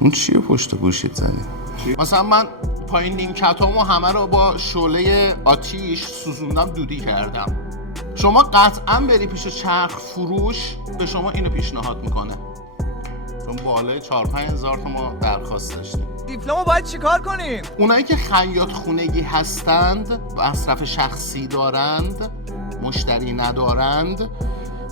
اون چیه پشت گوشیت زنی؟ مثلا من پایین نیمکتامو همه رو با شعله آتیش سوزوندم، دودی کردم. شما قطعا بری پیش چرخ فروش، به شما اینو پیشنهاد میکنه، چون بالای 4-5 هزار تا ما درخواست داشتیم. دیپلمو باید چیکار کنیم؟ اونایی که خیاط خونگی هستند، مصرف شخصی دارند، مشتری ندارند،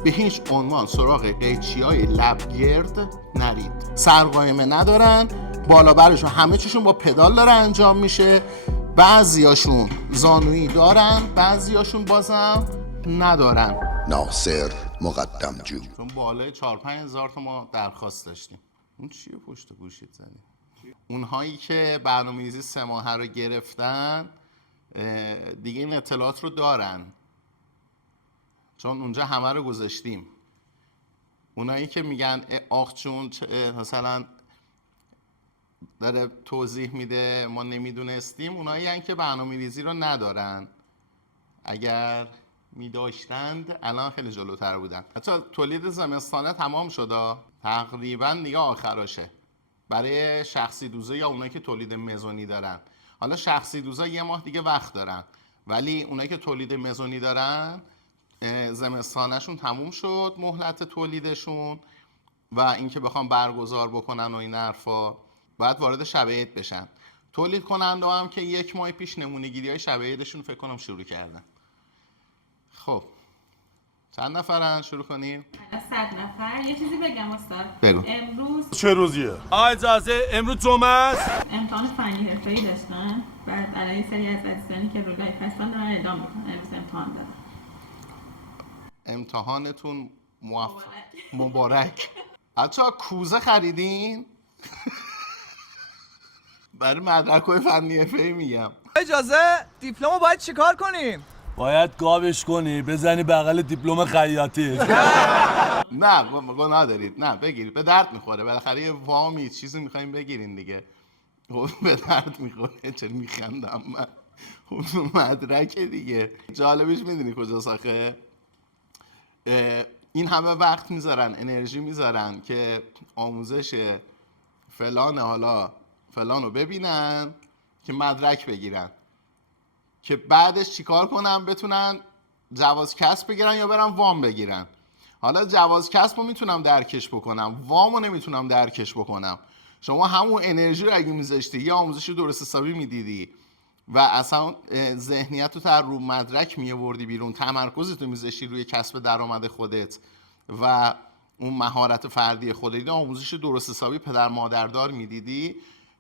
به هیچ عنوان سراغ قیچی‌های لبگرد نرید. سرقائمه ندارن، بالا برشون همه چیشون با پدال داره انجام میشه. بعضیاشون زانویی دارن، بعضیاشون بازم ندارن. ناصر مقدم جو. چون بالای 4-5 هزار تا ما درخواست داشتیم. اون چیه پشت گوشیت زنی؟ اونهایی که برنامه‌ریزی 3 ماهه رو گرفتن دیگه این اطلاعات رو دارن، چون اونجا همه رو گذاشتیم. اونایی که میگن آخ چون مثلا داره توضیح میده ما نمیدونستیم، اونایی هن که برنامه‌ریزی رو ندارن. اگر میداشتند الان خیلی جلوتر بودن. حتی تولید زمستانه تمام شده، تقریبا دیگه آخراشه برای شخصی دوزه یا اونایی که تولید مزونی دارن. حالا شخصی دوزه 1 ماه دیگه وقت دارن، ولی اونایی که تولید مزونی دارن زمستانشون تموم شد، مهلت تولیدشون، و اینکه بخوام برگزار بکنن و این حرفا باید وارد شب عید بشن. تولید کننده هم که 1 ماه پیش نمونه‌گیری های شب عیدشون فکر کنم شروع کردن. خب چند نفرن؟ شروع کنیم. 100 نفر. یه چیزی بگم استاد. بگو. امروز چه روزیه؟ اجازه امروز جمعه است. امتحان فنی حرفه‌ای داشتن، بعد الان یه سری از عزیزانی که رو لایف هستن دارن اعلام میکنن امروز امتحان دارن. امتحانتون مبارک. بچه‌ها کوزه خریدین؟ برای مدرک‌های فنی حرفه‌ای میگم. اجازه دیپلمو باید چیکار کنیم؟ باید گابش کنی بزنی بغل دیپلم خیاطی. نه گناه دارید، نه بگیرید، به درد میخوره. بالاخره یه وامی چیزی میخوایم بگیرین دیگه. خب به درد میخوره. چرا میخندم من؟ خب مدرک دیگه. جالبش میدونی کجاست آخه؟ این همه وقت میذارن، انرژی میذارن که آموزش فلان، حالا فلان رو ببینن که مدرک بگیرن، که بعدش چیکار کنن؟ بتونن جواز کسب بگیرن یا برن وام بگیرن. حالا جواز کسب رو میتونم درکش بکنم، وام رو نمیتونم درکش بکنم. شما همون انرژی رو اگه میذاشتی یه آموزشی درست حسابی میدیدی و اصلا ذهنیت رو تر رو مدرک میوردی بیرون، تمرکزت رو میذاشتی روی کسب درآمد خودت و اون مهارت فردی خودت، آموزش درست حسابی پدر مادردار میدیدی،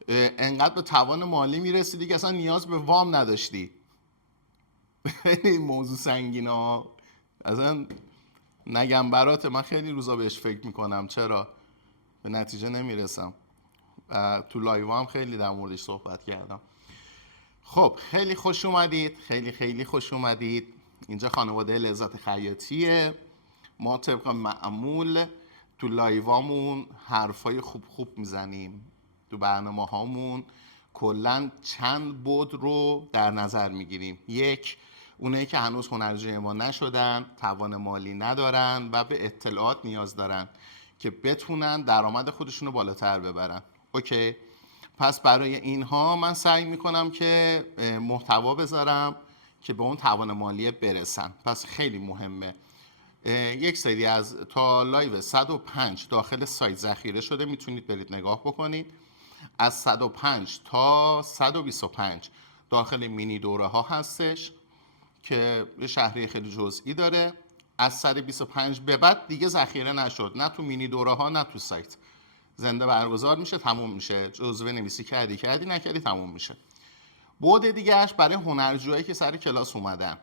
انقدر به توان مالی میرسیدی که اصلا نیاز به وام نداشتی. خیلی موضوع سنگینه ها. اصلا نگم برات، من خیلی روزا بهش فکر میکنم، چرا به نتیجه نمیرسم. تو لایو هم خیلی در موردش صحبت کردم. خب خیلی خوش اومدید، خیلی خیلی خوش اومدید. اینجا خانواده لذت خیاطیه. ما طبق معمول تو لایوامون حرفای خوب خوب میزنیم. تو برنامه هامون کلن چند بود رو در نظر میگیریم. 1، اونایی که هنوز هنرجوی ما نشدن، توان مالی ندارن و به اطلاعات نیاز دارن که بتونن درآمد خودشون رو بالاتر ببرن. اوکی؟ پس برای اینها من سعی میکنم که محتوا بذارم که به اون توان مالی برسن. پس خیلی مهمه. یک سری از تا لایو 105 داخل سایت ذخیره شده، میتونید برید نگاه بکنید. از 105 تا 125 داخل مینی دوره ها هستش که یه شهریه خیلی جزئی داره. از 125 به بعد دیگه ذخیره نشد، نه تو مینی دوره ها نه تو سایت. زنده برگزار میشه، تموم میشه. جزوه نویسی کردی نکردی تموم میشه. بعد دیگهش برای هنرجوهایی که سر کلاس اومدن.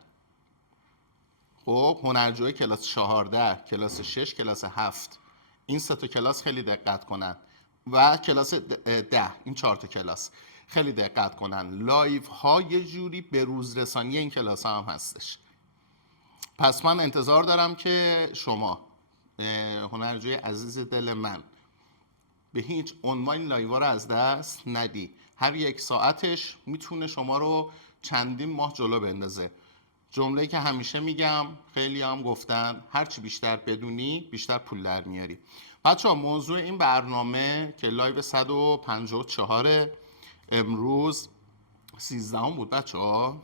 خب هنرجوی کلاس 14، کلاس 6، کلاس 7، این 3 تا کلاس خیلی دقت کنن و کلاس 10، این 4 تا کلاس خیلی دقت کنن. لایو ها یه جوری به روز رسانی این کلاس ها هم هستش. پس من انتظار دارم که شما هنرجوی عزیز دل من به هیچ عنوان لایو ها رو از دست ندی. هر 1 ساعتش میتونه شما رو چندین ماه جلو بندازه. جمله‌ای که همیشه میگم، خیلی هم گفتن، هرچی بیشتر بدونی بیشتر پول در میاری. بچه ها موضوع این برنامه که لایو 154 امروز 13 بود بچه ها،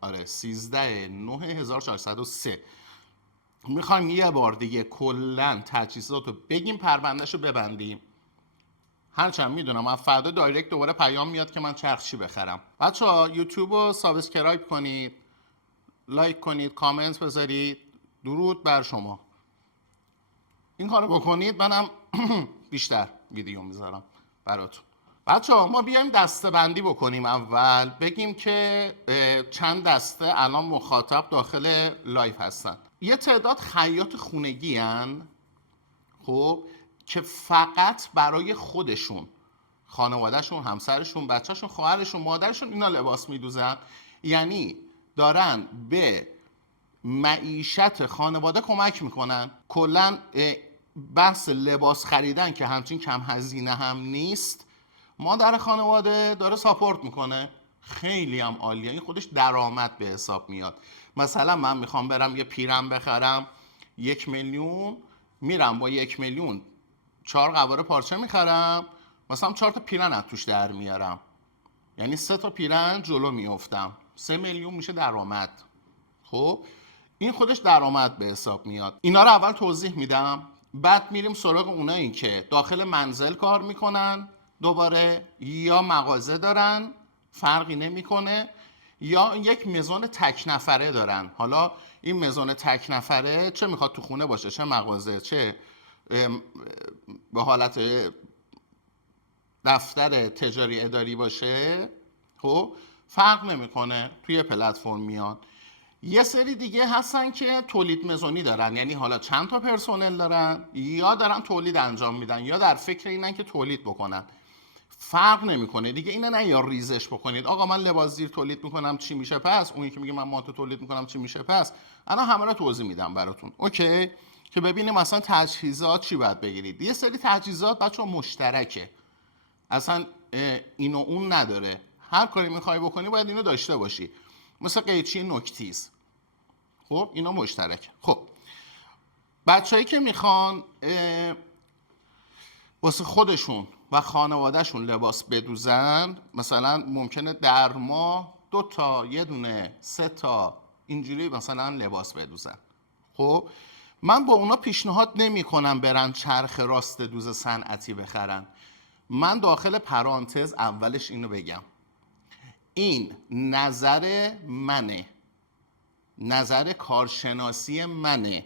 آره 13/9/1403. میخوایم یه بار دیگه کلن تجهیزات رو بگیم، پروندهش رو ببندیم. هرچند میدونم از فردا دایرکت دوباره پیام میاد که من چرخشی بخرم. بچه ها یوتیوب رو سابسکرایب کنید، لایک کنید، کامنت بذارید. درود بر شما. این کارو بکنید منم بیشتر ویدیو میذارم براتون. بچه ها ما بیایم دسته بندی بکنیم. اول بگیم که چند دسته الان مخاطب داخل لایف هستن. یه تعداد خیاط خونگی هن، خب، که فقط برای خودشون، خانوادهشون، همسرشون، بچهشون، خواهرشون، مادرشون اینا لباس میدوزن. یعنی دارن به معیشت خانواده کمک میکنن. کلا بحث لباس خریدن که همچین کم هزینه هم نیست، مادر خانواده داره ساپورت میکنه. خیلی هم عالیه، این خودش درآمد به حساب میاد. مثلا من میخوام برم یه پیرن بخرم 1 میلیون، میرم با 1 میلیون 4 قواره پارچه میخرم، مثلا 4 تا پیرن از توش در میارم، یعنی 3 تا پیرن جلو میافتم، 3 میلیون میشه درآمد. خب این خودش درآمد به حساب میاد. اینا رو اول توضیح میدم، بعد میریم سراغ اونایی که داخل منزل کار میکنن دوباره، یا مغازه دارن فرقی نمیکنه، یا یک مزون تک نفره دارن. حالا این مزون تک نفره چه میخواد تو خونه باشه، چه مغازه، چه به حالت دفتر تجاری اداری باشه، خب فرق نمیکنه، توی پلتفرم میاد. یه سری دیگه هستن که تولید مزونی دارن، یعنی حالا چند تا پرسنل دارن، یا دارن تولید انجام میدن، یا در فکر اینن که تولید بکنن. فرق نمیکنه دیگه. اینا نه یا ریزش بکنید آقا من لباس زیر تولید میکنم چی میشه پس، اونی که میگه من مانتو تولید میکنم چی میشه پس. انا همه رو توضیح میدم براتون، اوکی؟ که ببینیم مثلا تجهیزات چی باید بگیرید. یه سری تجهیزات بچه‌ها مشترکه، اصلا اینو اون نداره. هر کاری میخوای بکنی باید اینو داشته باشی، مثل قیچی نوک‌تیز. خب اینا مشترکه. خب بچه‌ای که میخوان واسه خودشون و خانوادهشون لباس بدوزن، مثلا ممکنه در ماه 2 تا، 1 دونه، 3 تا اینجوری مثلا لباس بدوزن. خب من با اونا پیشنهاد نمی کنم برن چرخ راست دوز صنعتی بخرن. من داخل پرانتز اولش اینو بگم، این نظر منه، نظر کارشناسی منه.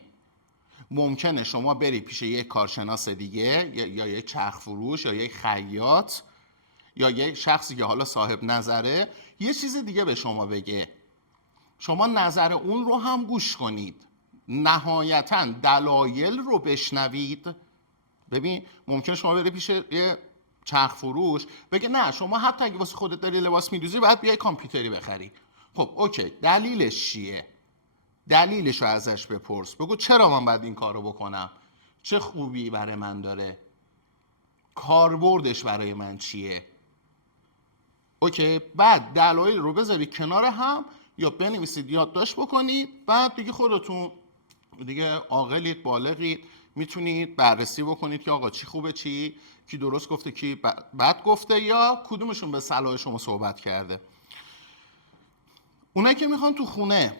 ممکنه شما بری پیش یک کارشناس دیگه، یا یک چرخ فروش، یا یک خیاط، یا یک شخصی که حالا صاحب نظره یه چیز دیگه به شما بگه. شما نظر اون رو هم گوش کنید، نهایتاً دلایل رو بشنوید. ببین ممکنه شما بری پیش یه چرخ فروش بگه نه شما حتی اگه واسه خودت داری لباس میدوزی باید بیای کامپیوتری بخری. خب اوکی، دلیلش چیه؟ دلیلش رو ازش بپرس، بگو چرا من باید این کار رو بکنم، چه خوبی برای من داره، کاربردش برای من چیه. اوکی، بعد دلایل رو بذاری کنار هم یا بنویسید یادداشت بکنید. بعد دیگه خودتون دیگه عاقلید، بالغید، میتونید بررسی بکنید که آقا چی خوبه، چی کی درست گفته، کی بد گفته، یا کدومشون به صلاح شما صحبت کرده. اونایی که میخوان تو خونه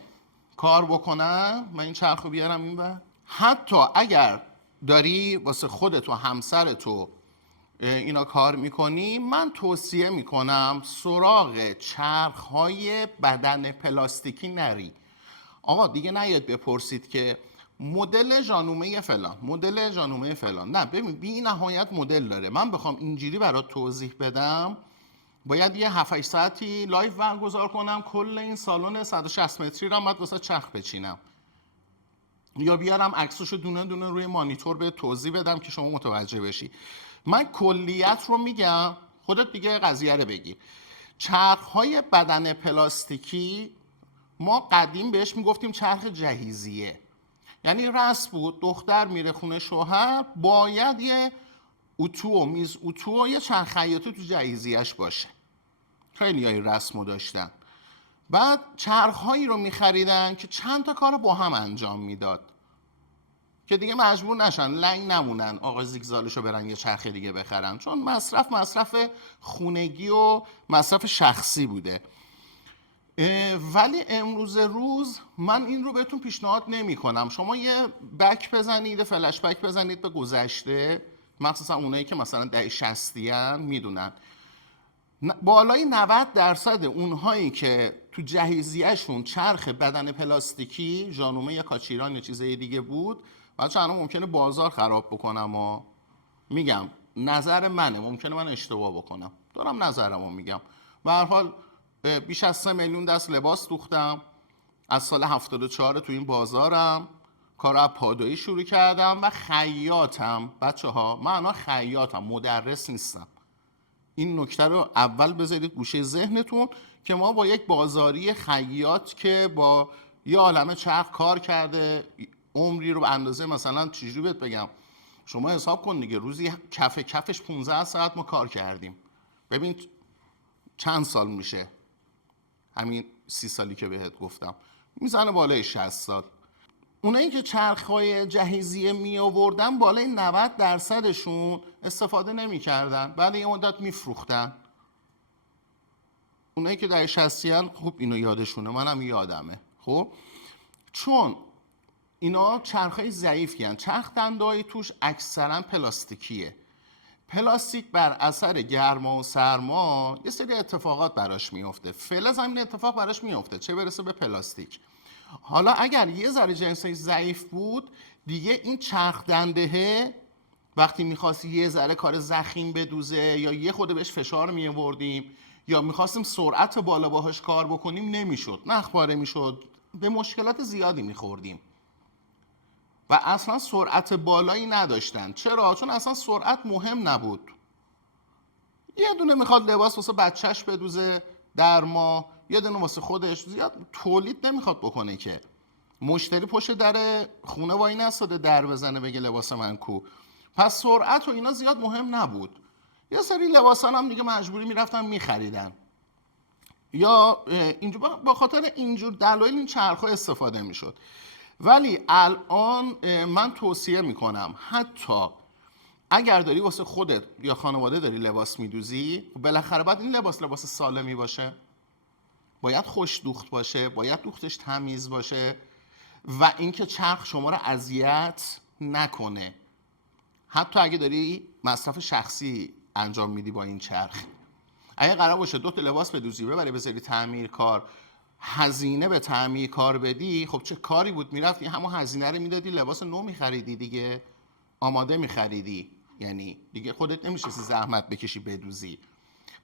کار بکنن، من این چرخو بیارم این بر، حتی اگر داری واسه خودت و همسرتو اینا کار میکنی، من توصیه میکنم سراغ چرخهای بدن پلاستیکی نری. آقا دیگه نیاد بپرسید که مدل ژانومه فلان، مدل ژانومه فلان. نه ببین بی نهایت مدل داره. من بخوام اینجوری برات توضیح بدم باید یه 7-8 ساعتی لایو برگزار کنم، کل این سالن 160 متری رو باید واسه چرخ بچینم، یا بیارم عکساشو دونه دونه روی مانیتور به توضیح بدم که شما متوجه بشی. من کلیت رو میگم، خودت دیگه قضیه رو بگیر. چرخهای بدن پلاستیکی ما قدیم بهش میگفتیم چرخ جهیزیه. یعنی رسم بود دختر میره خونه شوهر باید یه اتو و میز اتو و یه چرخ خیاطی تو جهیزیه‌اش باشه. خیلی های رسمو داشتن. بعد چرخهایی رو میخریدن که چند تا کار با هم انجام میداد. که دیگه مجبور نشن لنگ نمونن آقا زیگزالشو برن یه چرخ دیگه بخرن، چون مصرف خونگی و مصرف شخصی بوده. ولی امروز روز من این رو بهتون پیشنهاد نمی کنم. شما یه بک بزنید، فلش بک بزنید به گذشته، مخصوصا اونایی که مثلا دهه 60 میدونن بالای 90% اونهایی که تو جهیزیه‌شون چرخ بدن پلاستیکی، ژانومه یا کاچیران یا چیزای دیگه بود، بچه الان ممکنه بازار خراب بکنم و میگم نظر منه، ممکنه من اشتباه بکنم، دارم نظرمو میگم. به هر حال بیش از 3 میلیون دست لباس دوختم از سال 74 تو این بازارم، کار از پادویی شروع کردم و خیاطم. بچه ها من الان خیاطم، مدرس نیستم. این نکته رو اول بذارید گوشه ذهنتون که ما با یک بازاری خیاط که با یه عالمه چرخ کار کرده، عمری رو به اندازه مثلا چجوری بهت بگم، شما حساب کن دیگه، روزی کفش 15 ساعت ما کار کردیم. ببین چند سال میشه، همین 30 سالی که بهت گفتم میزنه بالای 60 سال. اونایی که چرخهای جهیزیه می آوردن بالای 90%شون استفاده نمی کردن، بعد یه مدت می فروختن. اونایی که در 60 خوب اینو یادشونه، منم یادمه. خب چون اینا چرخهای ضعیفی هن، چرخ دنده‌های توش اکثرا پلاستیکیه. پلاستیک بر اثر گرما و سرما یه سری اتفاقات براش میفته، فلز همین اتفاق براش میفته، چه برسه به پلاستیک. حالا اگر یه ذره جنسش ضعیف بود دیگه، این چرخ دندهه وقتی میخواست یه ذره کار ضخیم بدوزه یا یه خود بهش فشار میآوردیم یا میخواستیم سرعت بالا باهاش کار بکنیم نمیشد، نخباره میشد، به مشکلات زیادی میخوردیم و اصلا سرعت بالایی نداشتن. چرا؟ چون اصلا سرعت مهم نبود. یه دونه میخواد لباس واسه بچهش بدوزه در ماه، یه دونه واسه خودش، زیاد تولید نمیخواد بکنه که مشتری پشت در خونه وای نستاده در بزنه بگه لباس من کو. پس سرعت و اینا زیاد مهم نبود. یه سری لباسان هم دیگه مجبوری میرفتن میخریدن یا اینجور، با خاطر اینجور دلایل این چرخ‌ها استفاده میشد. ولی الان من توصیه میکنم حتی اگر داری واسه خودت یا خانواده داری لباس میدوزی، بالاخره باید این لباس سالمی باشه، باید خوش دوخت باشه، باید دوختش تمیز باشه و اینکه چرخ شما رو اذیت نکنه. حتی اگه داری مصرف شخصی انجام میدی با این چرخ، اگه قرار باشه 2 تا لباس بدوزی ببری بذاری تعمیر کار، هزینه به تعمیر کار بدی، خب چه کاری بود؟ میرفتی همون هزینه رو میدادی لباس نو میخریدی دیگه، آماده میخریدی، یعنی دیگه خودت نمیشستی زحمت بکشی بدوزی.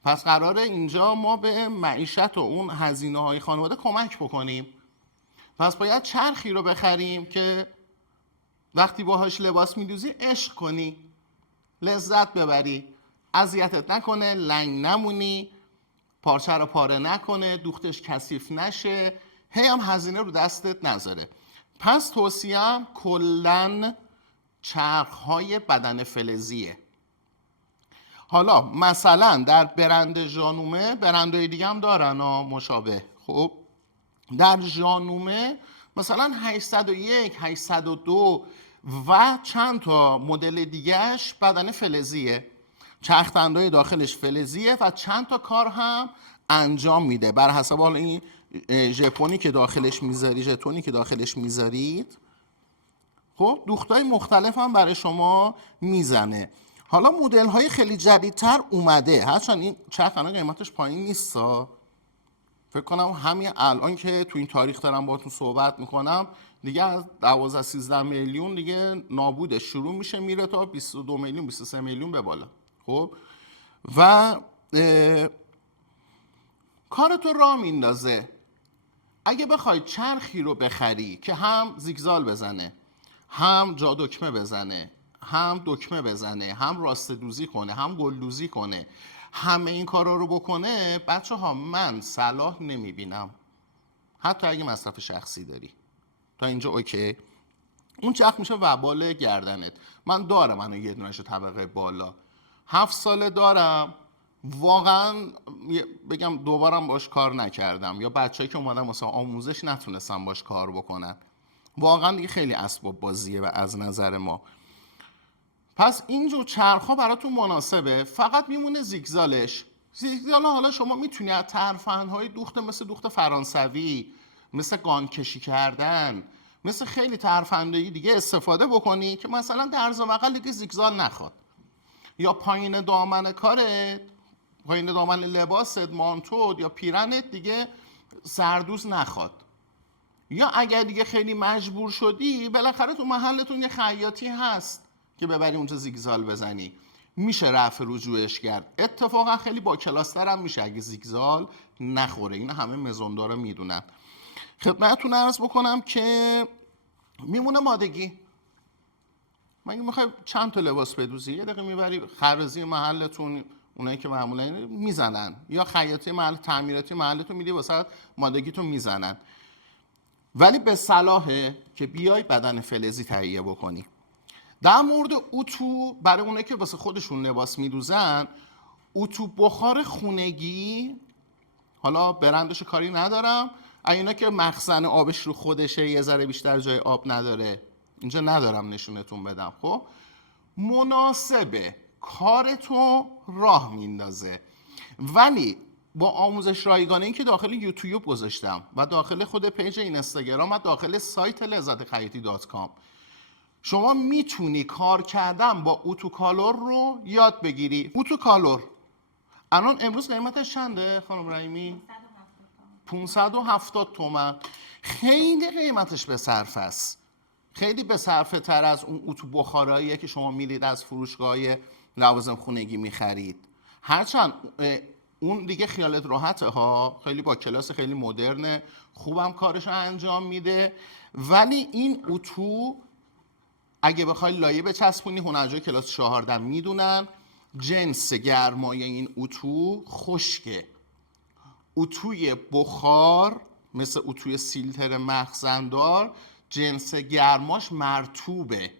پس قراره اینجا ما به معیشت و اون هزینه های خانواده کمک بکنیم. پس باید چرخی رو بخریم که وقتی باهاش لباس میدوزی عشق کنی، لذت ببری، اذیتت نکنه، لنگ نمونی، پارچه رو پاره نکنه، دوختش کثیف نشه، هی هم هزینه رو دستت نذاره. پس توصیه‌ام کلاً چرخ‌های بدن فلزیه. حالا مثلا در برند ژانومه، برندهای دیگه هم دارن مشابه، خب در ژانومه مثلا 801 802 و چند تا مدل دیگهش بدن فلزیه، چرخ دندای داخلش فلزیه و چند تا کار هم انجام میده بر حسب حالا این ژپونی که داخلش میذاری، ژتونی که داخلش میذارید، خب دوختای مختلف هم برای شما میزنه. حالا مدل های خیلی جدیدتر اومده، هرچند این چرخ الان قیمتش پایین نیستا، فکر کنم همین الان که تو این تاریخ دارم باهاتون صحبت میکنم دیگه از 12-13 میلیون دیگه نابودش شروع میشه، میره تا 22 میلیون 23 میلیون به بالا. خب و کارتو راه میندازه. اگه بخوای چرخی رو بخری که هم زیگزال بزنه، هم جا دکمه بزنه، هم دکمه بزنه، هم راست دوزی کنه، هم گل دوزی کنه، همه این کارا رو بکنه، بچه ها من صلاح نمیبینم. حتی اگه مصرف شخصی داری تا اینجا اوکی. اون چرخ میشه وبال گردنت. من دارم، منو یه دونش طبقه بالا 7 ساله دارم، واقعا بگم دوبارم باش کار نکردم، یا بچه‌ای که اومدن مثلا آموزش نتونستن باش کار بکنن، واقعا دیگه خیلی اسباب بازیه و از نظر ما. پس اینجور چرخ‌ها براتون مناسبه، فقط میمونه زیگزالش. زیگزال حالا شما میتونی از ترفندهای دوخت مثل دوخت فرانسوی، مثل گان کشی کردن، مثل خیلی ترفندهای دیگه استفاده بکنی که مثلا درز و بغل دیگه زیگزال نخواد، یا پایین دامن کارت، پایین دامن لباست، مانتود یا پیرنت دیگه سردوز نخواد. یا اگر دیگه خیلی مجبور شدی، بالاخره تو محلتون یه خیاطی هست که ببری اونجا زیگزال بزنی، میشه رفع رجوعش کرد. اتفاقا خیلی با کلاستر هم میشه اگه زیگزال نخوره. این همه مزوندارا میدونن. خدمتتون عرض بکنم که میمونه مادگی. مگه میخوای چند تا لباس بدوزی؟ یه دقیقه میبری خرزی محلتون، اونایی که معمولا میزنن، یا خیاطی محل، تعمیراتی محلتون میدی واسه مادگیتون میزنن. ولی به صلاحه که بیای بدن فلزی تهیه بکنی. در مورد اتو، برای اونایی که واسه خودشون لباس میدوزن، اتو بخار خونگی، حالا برندش کاری ندارم، اینا که مخزن آبش رو خودشه، یه ذره بیشتر جای آب نداره، اینجا ندارم نشونتون بدم، خب مناسبه، کارتو راه میندازه. ولی با آموزش رایگانه‌ای که داخل یوتیوب گذاشتم و داخل خود پیج اینستاگرام و داخل سایت لذتخیاطی.com، شما میتونی کار کردن با اتوکالور رو یاد بگیری. اتوکالور الان امروز قیمتش چنده خانم رحیمی؟ 570 تومن. خیلی قیمتش به صرفه است، خیلی به صرفه تر از اون اتو بخاراییه که شما میرید از فروشگاه لوازم خونگی میخرید. هرچند اون دیگه خیالت راحته ها، خیلی با کلاس، خیلی مدرنه، خوبم کارش رو انجام میده. ولی این اتو اگه بخوای لایه بچسبونی، هنرجوی کلاس 14 میدونن جنس گرمای این اتو خشکه. اتوی بخار مثل اتوی سیلتر مخزندار جنس گرماش مرطوبه.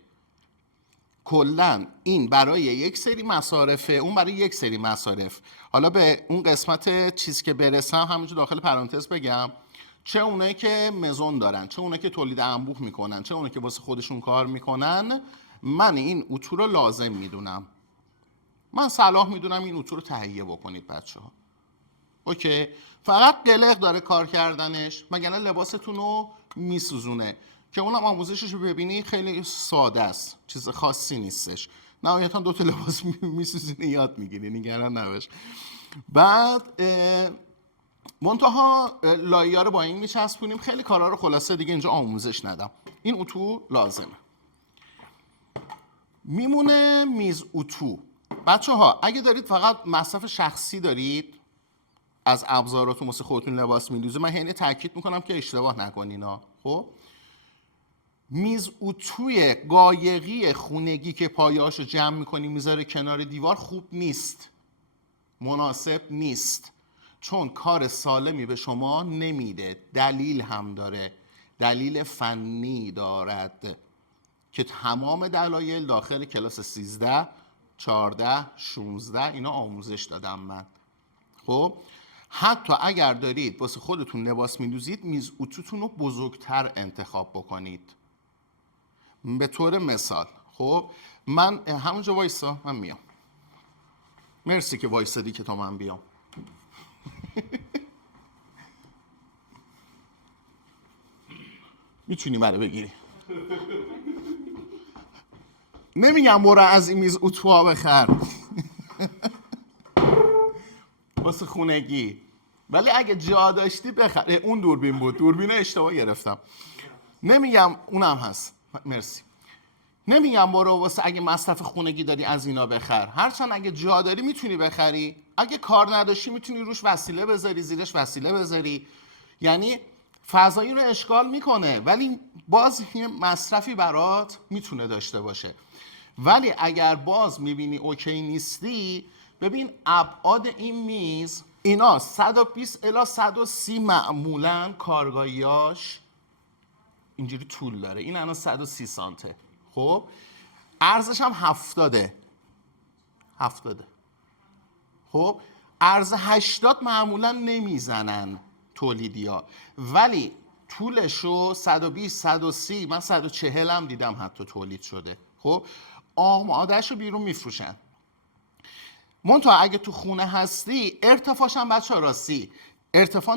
کلن این برای یک سری مصارفه، اون برای یک سری مصارف. حالا به اون قسمت چیز که برسم همینجور داخل پرانتز بگم، چه اونایی که مزون دارن، چه اونایی که تولید انبوه میکنن، چه اونایی که واسه خودشون کار میکنن، من این اتو رو لازم میدونم. من صلاح میدونم این اتو رو تهیه بکنید بچه‌ها. اوکی؟ فقط قلق داره کار کردنش، مگرنه لباستون رو میسوزونه. که اونم آموزشش رو ببینی خیلی ساده است، چیز خاصی نیستش. نهایتا 2 تا لباس میسوزونی یاد میگیری، نگران نباش. بعد منتها لایه‌ها رو با این میچسبونیم. خیلی کارا رو خلاصه دیگه اینجا آموزش ندم. این اتو لازمه. میمونه میز اتو. بچه‌ها اگه دارید فقط مصرف شخصی دارید از ابزاراتون واسه خودتون لباس میدوزه، من یعنی تاکید میکنم که اشتباه نکنین ها. خب میز اتوی قایقی خونگی که پایه‌اشو جمع میکنی میذاره کنار دیوار خوب نیست، مناسب نیست، چون کار سالمی به شما نمیده. دلیل هم داره، دلیل فنی دارد که تمام دلایل داخل کلاس 13 14 16 اینا آموزش دادم من. خب حتی اگر دارید واسه خودتون لباس میدوزید، میز اتوتون رو بزرگتر انتخاب بکنید. به طور مثال خب من همونجا وایسا، من میام. مرسی که وایسادی که تا من بیام. میتونی منو بگیری. نمیگم برو از این میز اتوها بخر واسه خونگی، ولی اگه جا داشتی بخر. اون دوربین بود، دوربین اشتباه گرفتم. نمیگم اونم هست، مرسی. نمیگم برو واسه اگه مصرف خونگی داری از اینا بخر، هرچند اگه جا داری میتونی بخری. اگه کار نداشتی میتونی روش وسیله بذاری، زیرش وسیله بذاری، یعنی فضایی رو اشغال میکنه، ولی باز یه مصرفی برات میتونه داشته باشه. ولی اگر باز میبینی اوکی نیستی، ببین ابعاد این میز اینا 120 الی 130 معمولا کارگاهیاش اینجوری طول داره. این الان 130 سانته. خب عرضش هم 70. خب عرض 80 معمولا نمیزنن تولیدی ها، ولی طولش رو 120 130 من 140 هم دیدم حتی تولید شده. خب آمادهش رو بیرون میفروشن. منتها اگه تو خونه هستی ارتفاعش هم بچه راستی ارتفاع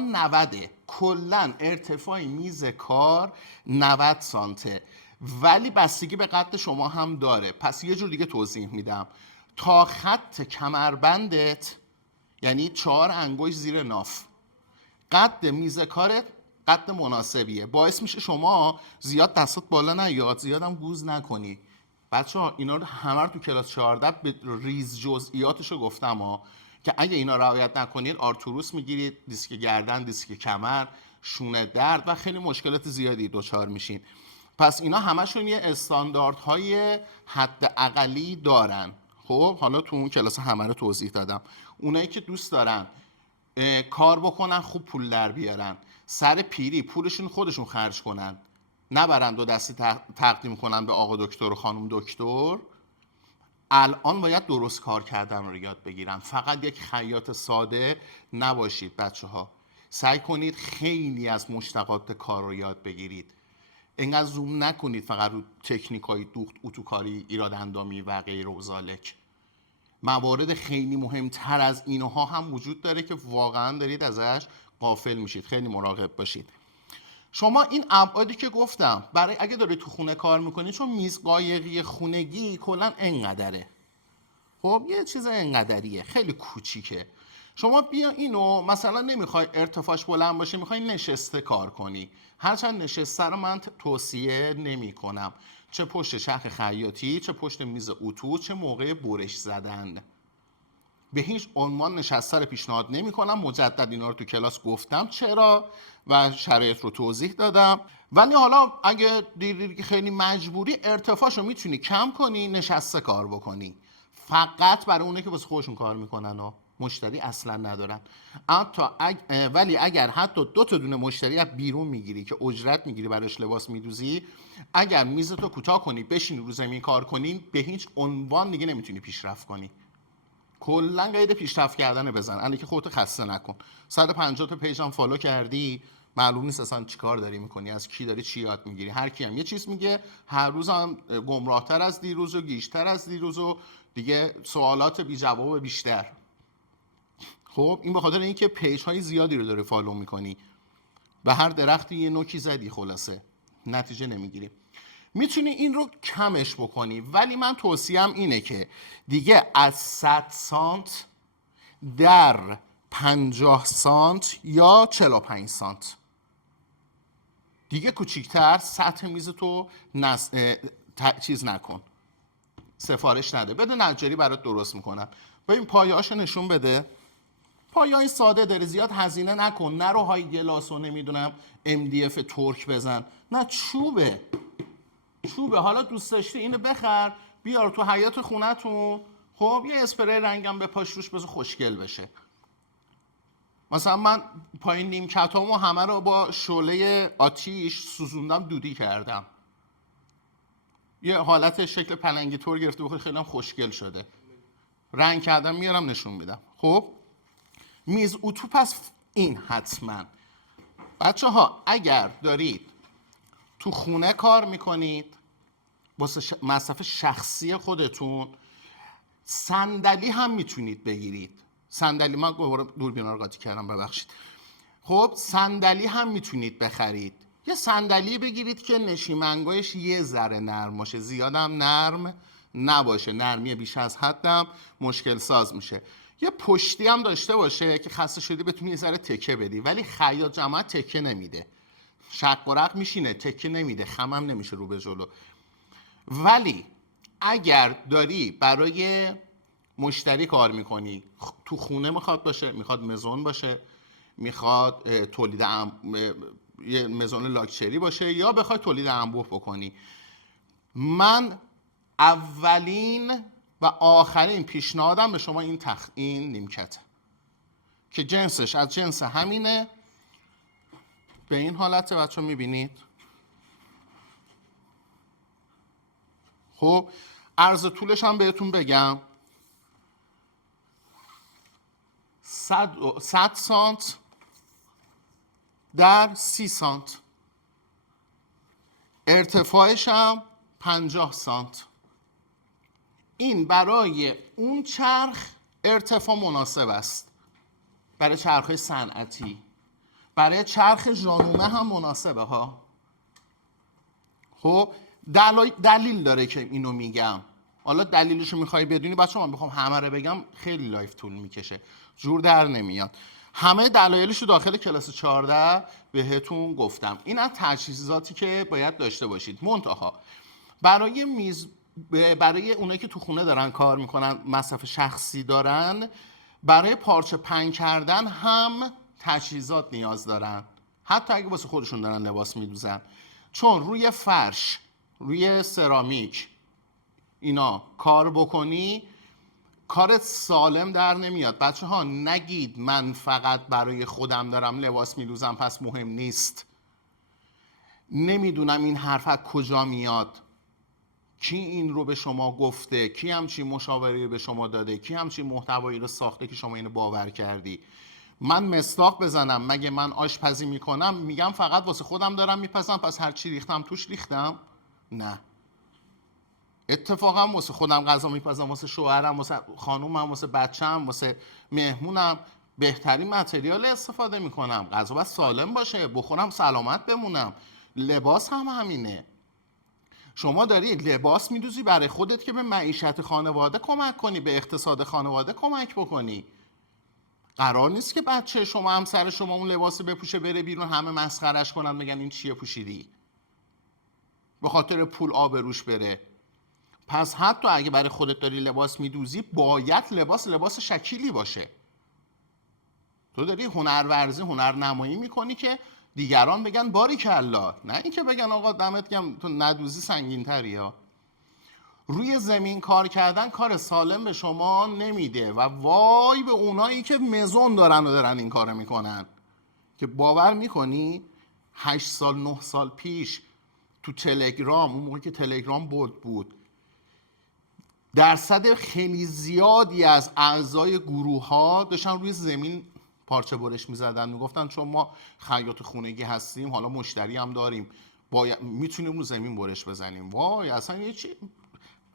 90، کلا ارتفاع میز کار 90 سانته، ولی بستگی به قد شما هم داره. پس یه جور دیگه توضیح میدم. تا خط کمربندت، یعنی 4 انگشت زیر ناف، قد میز کارت قد مناسبیه. باعث میشه شما زیاد دستات بالا نیاد، زیاد هم گوز نکنی. بچه ها اینا رو همه رو تو کلاس 14 به ریز جزئیاتش رو گفتم ها، که اگه اینا رعایت نکنید آرتروس میگیرید، دیسک گردن، دیسک کمر، شونه درد و خیلی مشکلات زیادی دچار میشین. پس اینا همشون یه استانداردهای حد اقلی دارن. خب حالا تو اون کلاس همه رو توضیح دادم. اونایی که دوست دارن کار بکنن، خوب پول در بیارن، سر پیری پولشون خودشون خرج کنن، نبرن دو دستی تقدیم کنن به آقا دکتر و خانم دکتر، الان باید درست کار کردن رو یاد بگیرن. فقط یک خیاط ساده نباشید بچه ها. سعی کنید خیلی از مشتقات کار رو یاد بگیرید. اینقدر زوم نکنید فقط رو تکنیک های دوخت، اتوکاری، ایراد اندامی و غیر و ذالک. موارد خیلی مهمتر از اینها هم وجود داره که واقعا دارید ازش غافل میشید. خیلی مراقب باشید. شما این ابعادی که گفتم برای اگه دارید تو خونه کار میکنید، چون میز قایقی خونگی کلا انقدره، خب یه چیز انقدریه، خیلی کوچیکه. شما بیا اینو مثلا نمیخوای ارتفاعش بلند باشه، میخوای نشسته کار کنی، هرچند نشسته رو من توصیه نمی کنم، چه پشت شاخ خیاطی، چه پشت میز اتو، چه موقع برش زدن. به هیچ عنوان نشسته رو پیشنهاد نمی کنم. مجدد اینا رو تو کلاس گفتم چرا و شرایط رو توضیح دادم. ولی حالا اگه دیدی که خیلی مجبوری، ارتفاعش رو میتونی کم کنی، نشسته کار بکنی. فقط برای اونه که واسه خودشون کار میکنن و مشتری اصلا ندارن. ولی اگر حتی 2 تا دونه مشتری از بیرون میگیری که اجرت میگیری براش لباس میدوزی، اگر میزتو کوتاه کنی بشین رو زمین کار کنی، به هیچ عنوان دیگه نمیتونی پیشرفت کنی. کلا قید پیشرفت کردن بزن، الان که خودت خسته نکن. 150 تا پیج هم فالو کردی، معلوم نیست اصلا چیکار داری میکنی، از کی داری چی یاد میگیری. هر کی هم یه چیز میگه، هر روز هم گمراهتر از دیروز و گیجتر از دیروز و دیگه سوالات بی جواب بیشتر. خب این به خاطر اینکه پیج های زیادی رو داری فالو میکنی، به هر درختی یه نوکی زدی، خلاصه نتیجه نمیگیری. میتونی این رو کمش بکنی، ولی من توصیهم اینه که دیگه از 100 سانت در 50 سانت یا 45 سانت دیگه کوچیکتر سطح میز تو چیز نکن، سفارش نده، بده نجاری برات درست میکنن. ببین پایه‌اشو نشون بده، پایه‌ای ساده داره، زیاد هزینه نکن، نرو های گلاس و نمیدونم MDF ترک بزن، نه چوبه. حالا دوست داشتی اینو بخر بیار تو حیاط خونتون، خب یه اسپری رنگم به پاش روش بذار خوشگل بشه. مثلا من پایین نیمکتامو همه رو با شعله آتیش سوزوندم، دودی کردم، یه حالت شکل پلنگی طور گرفته، بخوری خیلی هم خوشگل شده. رنگ کردم میارم نشون میدم. خب میز اتو پس این حتما. بچه ها اگر دارید تو خونه کار میکنید واسه مصرف شخصی خودتون، صندلی هم میتونید بگیرید. صندلی، من دوربینا رو قاطی کردم ببخشید. خب صندلی هم میتونید بخرید. یه صندلی بگیرید که نشیمنگاهش یه ذره نرم باشه، زیادم نرم نباشه، نرمی بیش از حدم مشکل ساز میشه. یه پشتی هم داشته باشه که خسته شدی بتونی یه ذره تکه بدی، ولی خیاط جماعت تکه نمیده، شق و رق میشینه، تکه نمیده، خمم نمیشه رو به جلو. ولی اگر داری برای مشتری کار میکنی، تو خونه میخواد باشه، میخواد مزون باشه، میخواد تولید یه مزون لاکچری باشه، یا بخوای تولید انبوه بکنی، من اولین و آخرین پیشنهادم به شما این نیمکته که جنسش از جنس همینه، به این حالته بچه میبینید. خب عرض طولش هم بهتون بگم، 100 سانت در 30 سانت ارتفاعش هم 50 سانت. این برای اون چرخ ارتفاع مناسب است، برای چرخ صنعتی. برای چرخ ژانومه هم مناسبه ها. خب دلیل داره که اینو میگم. حالا دلیلشو میخوای بدونی بچه، من بخوام همه رو بگم خیلی لایف طول میکشه، جور در نمیاد. همه دلایلشو داخل کلاس 14 بهتون گفتم. این از تجهیزاتی که باید داشته باشید. منتها برای اونایی که تو خونه دارن کار میکنن، مصرف شخصی دارن، برای پارچه پهن کردن هم تجهیزات نیاز دارن، حتی اگه واسه خودشون دارن لباس میدوزن. چون روی فرش، روی سرامیک اینا کار بکنی، کارت سالم در نمیاد. بچه ها نگید من فقط برای خودم دارم لباس میدوزم پس مهم نیست. نمیدونم این حرف از کجا میاد، کی این رو به شما گفته، کی همچین مشاوره به شما داده، کی همچین محتوایی رو ساخته که شما اینو باور کردی. من مصداق بزنم، مگه من آشپزی میکنم میگم فقط واسه خودم دارم میپزم پس هر چی ریختم توش ریختم؟ نه، اتفاقا واسه خودم غذا میپزم، واسه شوهرم، واسه خانومم، واسه بچه‌م، واسه مهمونم بهترین متریال استفاده میکنم. غذا باید سالم باشه، بخورم سلامت بمونم. لباس هم همینه. شما داری لباس میدوزی برای خودت که به معیشت خانواده کمک کنی، به اقتصاد خانواده کمک بکنی. قرار نیست که بچه شما، همسر شما اون لباس بپوشه بره بیرون همه مسخرش کنن بگن این چیه پوشیدی، به خاطر پول آبروش بره. پس حتی اگه برای خودت داری لباس میدوزی باید لباس شکیلی باشه. تو داری هنرورزی، هنرنمایی میکنی که دیگران بگن باریکلا، نه اینکه بگن آقا دمت گرم تو ندوزی سنگین تری ها. روی زمین کار کردن کار سالم به شما نمیده و وای به اونایی که مزون دارن این کارو میکنن که باور میکنی 8 سال 9 سال پیش تو تلگرام، اون موقع که تلگرام بود، درصد خیلی زیادی از اعضای گروه ها داشتن روی زمین پارچه برش میزدن، میگفتن چون ما خیاط خونگی هستیم حالا مشتری هم داریم میتونیم رو زمین برش بزنیم. وای اصلا یه چی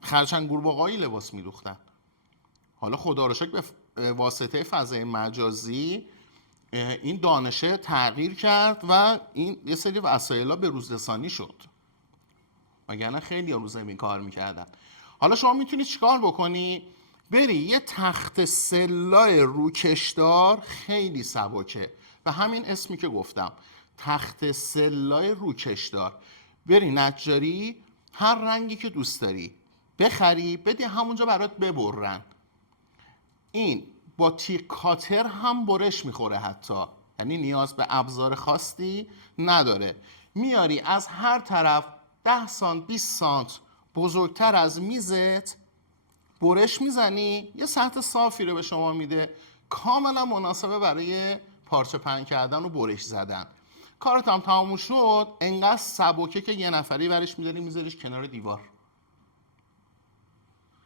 خرچنگ گورباغه‌ای لباس میدوختن. حالا خدا رو شکر به واسطه فضای مجازی این دانشه تغییر کرد و این یه سری وسایل به روزرسانی شد، وگرنه خیلی رو زمین کار میکردن. حالا شما میتونی چیکار بکنی؟ بری یه تخت سلای روکشدار، خیلی سبکه و همین اسمی که گفتم تخت سلای روکشدار، بری نجاری هر رنگی که دوست داری بخری بدی همونجا برات ببرن. این با تیغ کاتر هم برش میخوره حتی، یعنی نیاز به ابزار خاصی نداره. میاری از هر طرف 10 سانت 20 سانت بزرگتر از میزت برش میزنی، یه سطح صافی رو به شما میده، کاملا مناسبه برای پارچه پهن کردن و برش زدن. کارت هم تموم شد، انقدر سبکه که یه نفری برش میداری میذاریش کنار دیوار،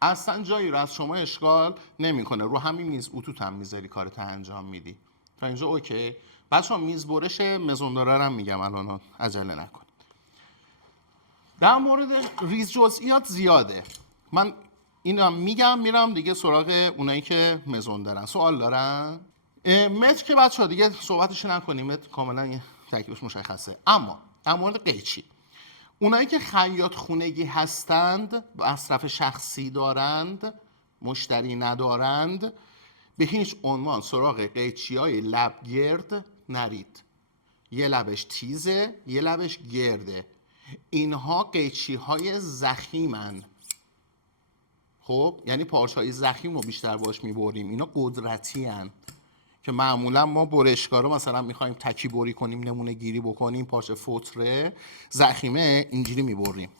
اصلا جایی رو از شما اشغال نمیکنه. رو همین میز اتوت هم میذاری کارت انجام میدی. تا اینجا اوکی؟ بچه‌ها میز برش مزوندارا هم میگم الان، عجله نکن. در مورد ریز جزئیات زیاده، من اینو میگم میرم دیگه سراغ اونایی که مزون دارن. سوال دارن؟ متر که بچه‌ها دیگه صحبتش نکنیم، متر کاملا تکلیفش مشخصه. اما در مورد قیچی، اونایی که خیاط خونگی هستند، مصرف شخصی دارند، مشتری ندارند، به هیچ عنوان سراغ قیچی‌های لبگرد نرید. یه لبش تیزه، یه لبش گرده. اینها قیچی‌های ضخیمن. خب یعنی پارچه‌های ضخیم رو بیشتر باش می‌بریم. اینا قدرتی هن که معمولا ما برشکارو مثلا می‌خوایم تکی بری کنیم، نمونه گیری بکنیم، پارچه فوتره ضخیمه اینجوری می‌بریم.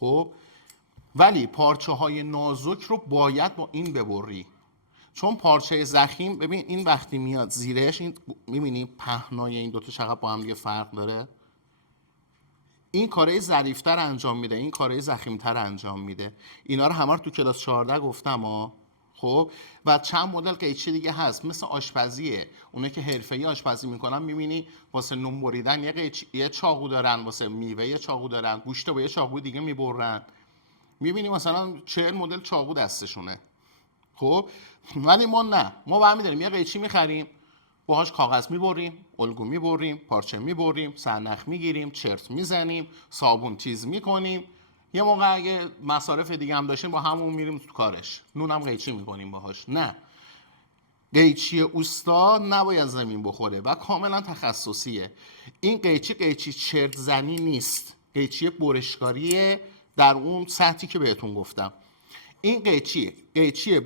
خب ولی پارچه‌های نازک رو باید با این ببری، چون پارچه ضخیم، ببین این وقتی میاد زیرش، این می‌بینی پهنای این دوتا چقدر با هم دیگه فرق داره. این کارهای ظریف‌تر انجام میده، این کارهای ضخیم‌تر انجام میده. اینا رو همه رو تو کلاس 14 گفتم ها. خب و چند مدل قیچی دیگه هست مثل آشپزیه. اونایی که حرفه‌ای آشپزی میکنن میبینی واسه نون بریدن یه چاقو دارن، واسه میوه یه چاقو دارن، گوشت با یه چاقو دیگه میبرن. میبینی مثلا 40 مدل چاقو دستشونه. خب ولی ما نه، ما برمی‌داریم یه قیچی میخریم، باهاش کاغذ میبریم، الگو میبریم، پارچه میبریم، سرنخ میگیریم، چرت میزنیم، صابون تیز میکنیم. یه موقع اگه مصارف دیگه هم داشتیم با همون میریم تو کارش، نونم قیچی میکنیم باهاش. نه، قیچی اوستا نباید زمین بخوره و کاملا تخصصیه. این قیچی چرت زنی نیست، قیچی برشکاریه در اون سطحی که بهتون گفتم. این قیچی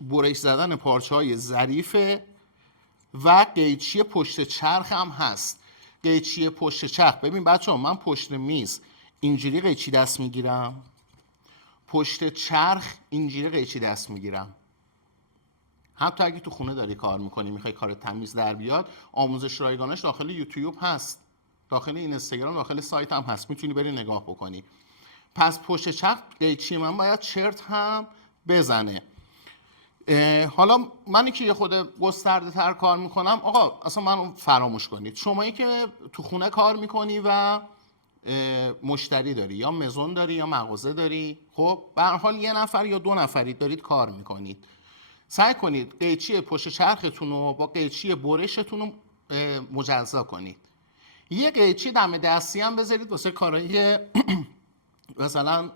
برش زدن پارچه های ظریفه و قیچی پشت چرخ هم هست. قیچی پشت چرخ، ببین بچه ها، من پشت میز اینجوری قیچی دست میگیرم، پشت چرخ اینجوری قیچی دست میگیرم. حتی اگه تو خونه داری کار میکنی میخوای کار تمیز در بیاد، آموزش رایگانش داخل یوتیوب هست، داخل اینستاگرام، داخل سایت هم هست، میتونی بری نگاه بکنی. پس پشت چرخ قیچی من باید چرت هم بزنه. حالا منی که یه خود گسترده تر کار میکنم، آقا اصلا منو فراموش کنید. شمایی که تو خونه کار میکنی و مشتری داری، یا مزون داری یا مغازه داری، خب به هر حال یه نفر یا دو نفری دارید کار میکنید، سعی کنید قیچی پشت چرختون رو با قیچی برشتون رو مجزا کنید. یه قیچی دم دستی هم بذارید واسه کارهای مثلا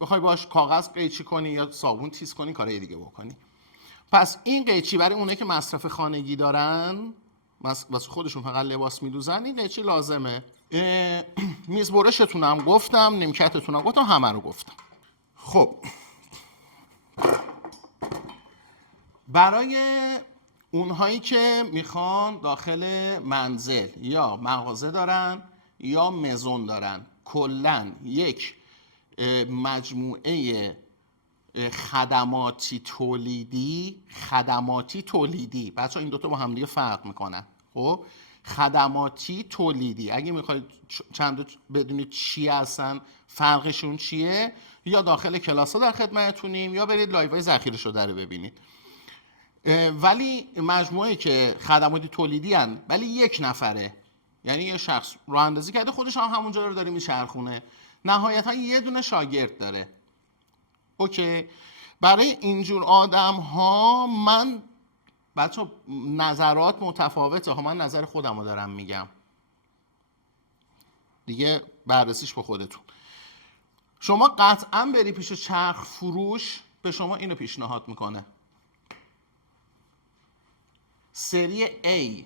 بخوای باش کاغذ قیچی کنی یا صابون تیز کنی، کارهای دیگه بکنی. پس این قیچی برای اونایی که مصرف خانگی دارن، واسه خودشون فقط لباس میدوزن، این قیچی لازمه. میز برشتون هم گفتم، نیمکتتون هم گفتم، همه رو گفتم. خب برای اونهایی که میخوان داخل منزل یا مغازه دارن یا مزون دارن، کلن یک مجموعه خدماتی تولیدی، بچه این دوتا با هم دیگه فرق میکنن. خب خدماتی تولیدی، اگه میخواید چند بدونید چی هستن، فرقشون چیه، یا داخل کلاس ها در خدمتتونیم یا برید لایو های ذخیره شده رو ببینید. ولی مجموعه که خدماتی تولیدی هن ولی یک نفره، یعنی یه شخص راه اندازی کرده خودش هم همونجا رو داره میچرخونه، نهایتا یه دونه شاگرد داره. اوکی، برای اینجور آدم ها من بچه نظرات متفاوته ها، من نظر خودم رو دارم میگم دیگه، بررسیش به خودتون. شما قطعا بری پیش چرخ فروش، به شما اینو پیشنهاد میکنه: سری A،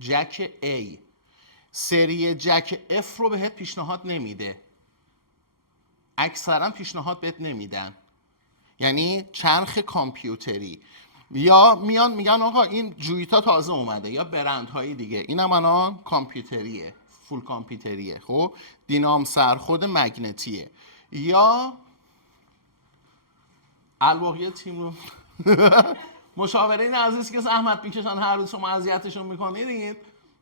جک A. سری جک F رو بهت پیشنهاد نمیده، اکثرا پیشنهاد بهت نمیدن، یعنی چرخ کامپیوتری. یا میان میگن آقا این جویتا تازه اومده، یا برندهای دیگه، اینم الان کامپیوتریه، فول کامپیوتریه. خب دینام سرخود مگنتیه. یا الواقعی تیم رو مشاوره این عزیز که زحمت میکشن، هر روز شما اذیتشون میکنید،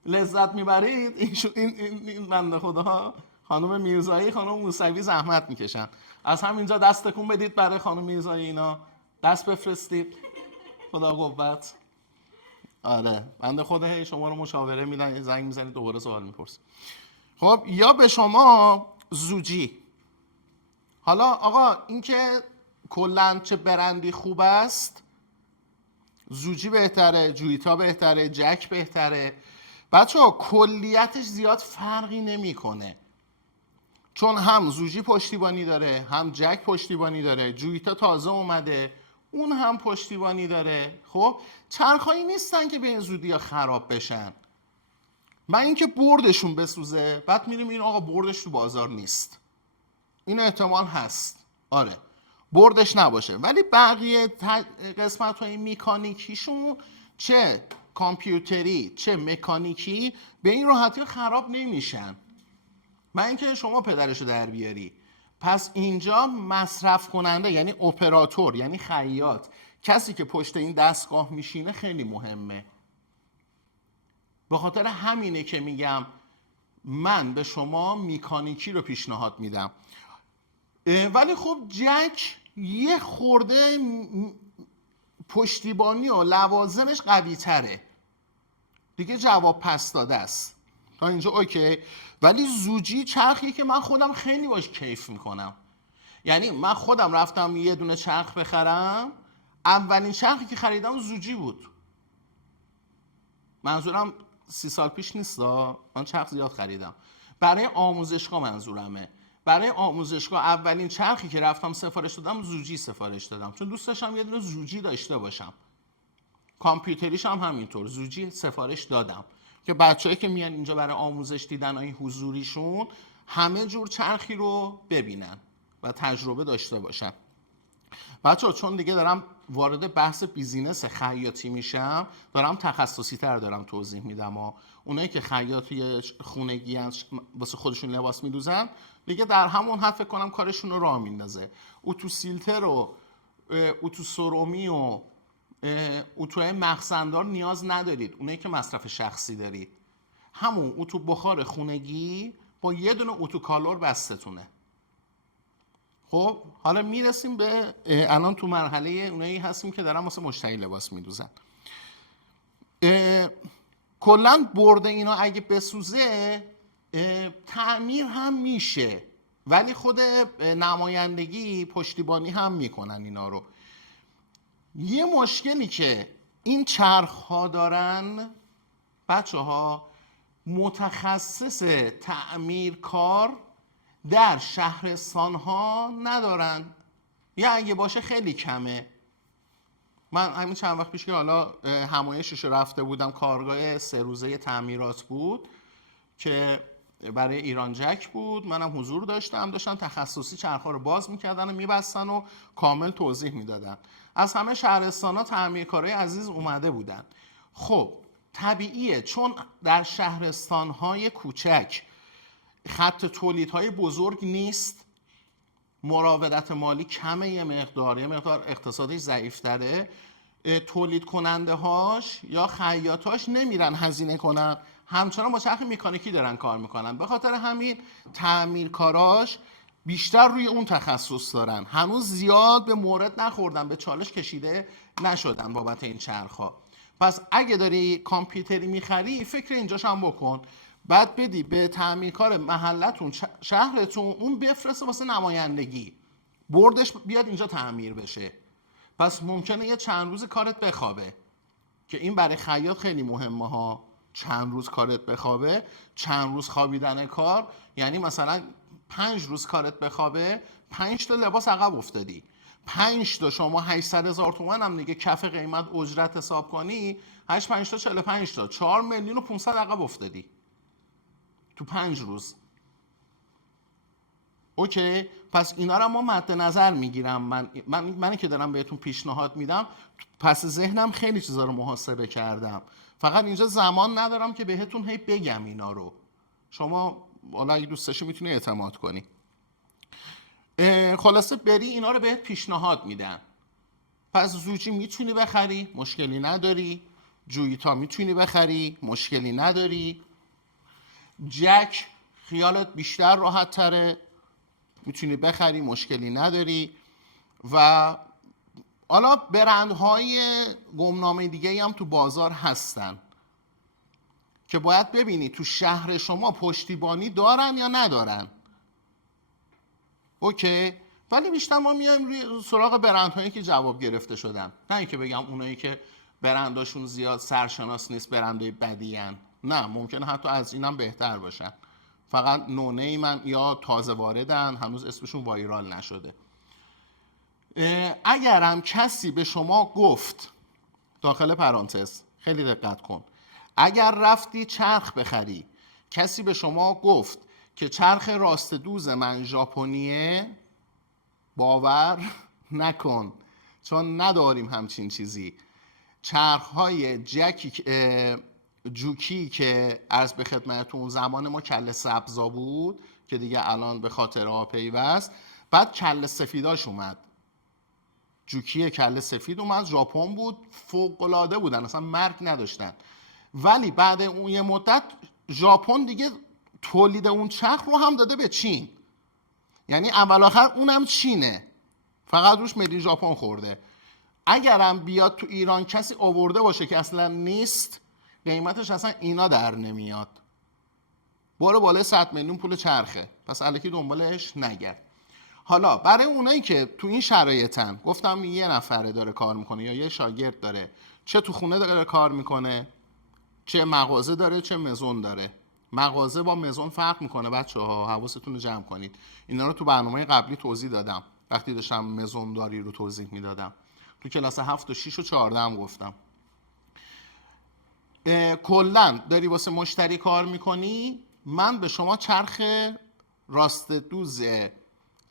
لذت میبرید. این بنده خدا خانم میرزایی، خانم موسوی زحمت میکشن. از همینجا دست تکون بدید برای خانم میرزایی، اینا دست بفرستید، خدا قوت. آره بنده خدا هی شما رو مشاوره میدن، زنگ میزنید دوباره سوال میپرسید. خب یا به شما زوجی. حالا آقا این که کلا چه برندی خوب است، زوجی بهتره، جویتا بهتره، جک بهتره. بچه‌ها کلیتش زیاد فرقی نمیکنه، چون هم زوجی پشتیبانی داره، هم جک پشتیبانی داره، جویتا تازه اومده اون هم پشتیبانی داره. خب چرخایی نیستن که به این زودی ها خراب بشن. من اینکه بردشون بسوزه بعد میریم این آقا بردش تو بازار نیست، این احتمال هست، آره بردش نباشه، ولی بقیه قسمت های مکانیکیشون چه کامپیوتری چه مکانیکی به این راحتی خراب نمیشن. من اینکه شما پدرشو در بیاری. پس اینجا مصرف کننده یعنی اپراتور، یعنی خیاط، کسی که پشت این دستگاه میشینه خیلی مهمه. به خاطر همینه که میگم من به شما مکانیکی رو پیشنهاد میدم. ولی خب جک یه خورده پشتیبانی و لوازمش قوی تره، دیگه جواب پس داده است تا اینجا اوکی. ولی زوجی چرخی که من خودم خیلی باش کیف میکنم. یعنی من خودم رفتم یه دونه چرخ بخرم، اولین چرخی که خریدم زوجی بود. منظورم 30 سال پیش نیستا، من چرخ زیاد خریدم برای آموزشگاه. منظورمه برای آموزشگاه اولین چرخی که رفتم سفارش دادم زوجی سفارش دادم، چون دوست داشتم یه دونه زوجی داشته باشم. کامپیوتریش هم همینطور زوجی سفارش دادم که بچه‌ای که میان اینجا برای آموزش دیدن های حضوریشون همه جور چرخی رو ببینن و تجربه داشته باشن. بچه‌ها چون دیگه دارم وارد بحث بیزینس خیاطی میشم، دارم تخصصی تر دارم توضیح میدم. اونایی که خیاطی خونگی واسه خودشون لباس میدوزن دیگه در همون حد فکر کنم کارشون رو راه میندازه. اتو سیلتر و اتو سرومی و اتوهای مخزندار نیاز ندارید. اونایی که مصرف شخصی دارید، همون اتو بخار خونگی با یه دونه اتو کالور بستتونه. خب حالا میرسیم به الان تو مرحله اونایی هستیم که دارن واسه مشتری لباس میدوزن. کلا برده اینا اگه بسوزه تعمیر هم میشه، ولی خود نمایندگی پشتیبانی هم میکنن اینا رو. یه مشکلی که این چرخ ها دارن بچه ها، متخصص تعمیرکار در شهرستان ها ندارن، یا اگه باشه خیلی کمه. من همین چند وقت پیش که حالا همایشش رفته بودم، کارگاه 3 روزه تعمیرات بود که برای ایران جک بود، منم حضور داشتم تخصصی چرخ‌ها رو باز میکردن و میبستن و کامل توضیح میدادن. از همه شهرستان ها تعمیرکارای عزیز اومده بودن. خب طبیعیه، چون در شهرستان های کوچک خط تولیدهای بزرگ نیست، مراودت مالی کمه، یه مقدار اقتصادش ضعیفتره، تولید کننده هاش یا خیاطاش نمیرن هزینه کنن، همچنان با چرخ مکانیکی دارن کار میکنن. به خاطر همین تعمیرکاراش بیشتر روی اون تخصص دارن، هنوز زیاد به مورد نخوردن، به چالش کشیده نشدن بابت این چرخا. پس اگه داری کامپیوتری میخری فکر اینجاش هم بکن، بعد بدی به تعمیرکار محلتون شهرتون، اون بفرسته واسه نمایندگی، بردش بیاد اینجا تعمیر بشه. پس ممکنه یه چند روز کارت بخوابه، که این برای خیاط خیلی مهمه ها. چند روز کارت بخوابه، چند روز خوابیدن کار یعنی مثلا 5 روز کارت بخوابه 5 تا لباس عقب افتادی. 5 تا شما 800,000 تومان هم دیگه کف قیمت اجرت حساب کنی، 8 5 تا 45 تا 4,500,000 عقب افتادی تو 5 روز. اوکی، پس اینا رو ما مد نظر میگیرم. من که دارم بهتون پیشنهاد میدم، پس ذهنم خیلی چیزا رو محاسبه کردم، فقط اینجا زمان ندارم که بهتون هی بگم اینا رو. شما والا اگه دوست داشتی میتونی اعتماد کنی. خلاصه بری اینا رو بهت پیشنهاد میدن. پس زوجی میتونی بخری، مشکلی نداری. جویتا میتونی بخری، مشکلی نداری. جک خیالت بیشتر راحت تره، میتونی بخری، مشکلی نداری. و حالا برندهای گمنامه دیگه هم تو بازار هستن که باید ببینی تو شهر شما پشتیبانی دارن یا ندارن. اوکی، ولی بیشتر ما میایم روی سراغ برندهایی که جواب گرفته شدن، نه اینکه بگم اونایی که برنداشون زیاد سرشناس نیست برندهای بدی ان. نه، ممکنه حتی از اینم بهتر باشن، فقط نونیمن یا تازه واردن، هنوز اسمشون وایرال نشده. اگرم کسی به شما گفت، داخل پرانتز خیلی دقت کن، اگر رفتی چرخ بخری کسی به شما گفت که چرخ راست دوز من ژاپنیه، باور نکن، چون نداریم همچین چیزی. چرخ‌های جوکی که عرض به خدمتتون زمان ما کله سبزا بود که دیگه الان به خاطر ها پیوست، بعد کله سفیداش اومد، جوکی کله سفید اومد، ژاپن بود، فوق‌العاده بودن، اصلا مرگ نداشتن. ولی بعد اون یه مدت ژاپن دیگه تولید اون چرخ رو هم داده به چین، یعنی اول آخر اونم چینه، فقط روش مدی ژاپن خورده. اگرم بیاد تو ایران کسی آورده باشه که اصلا نیست، قیمتش اصلا اینا در نمیاد. برو بالای 100 میلیون پول چرخه، پس الکی دنبالش نگرد. حالا برای اونایی که تو این شرایطن، گفتم یه نفره داره کار میکنه یا یه شاگرد داره، چه تو خونه داره کار میکنه، چه مغازه داره، چه مزون داره. مغازه با مزون فرق میکنه بچه‌ها، حواستون رو جمع کنید. اینا رو تو برنامه قبلی توضیح دادم وقتی داشتم مزون داری رو توضیح میدادم. تو کلاس 7 و 6 و 14 هم گفتم. کلا داری واسه مشتری کار میکنی، من به شما چرخ راست دوز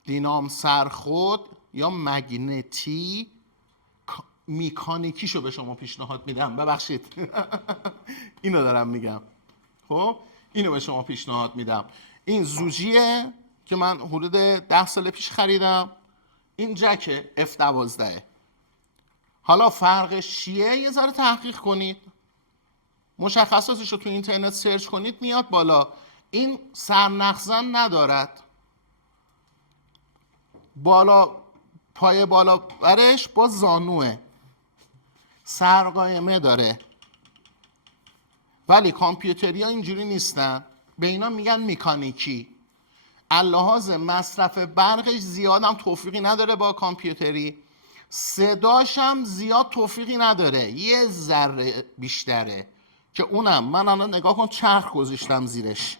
دینام سرخود یا مگنتی میکانیکیشو به شما پیشنهاد میدم. ببخشید اینو دارم میگم. خب اینو به شما پیشنهاد میدم. این زوجیه که من حدود 10 سال پیش خریدم. این جک F12. حالا فرقش چیه؟ یه ذره تحقیق کنید، مشخصاتش رو تو اینترنت سرچ کنید، میاد بالا. این سرنخزن ندارد، بالا پای بالا برش با زانوه، سرقایمه داره. ولی کامپیوتری ها اینجوری نیستن، به اینا میگن میکانیکی. اللحاظ مصرف برقش زیادم توفیقی نداره با کامپیوتری، صداش هم زیاد توفیقی نداره، یه ذره بیشتره که اونم من الان نگاه کن چرخ گذاشتم زیرش،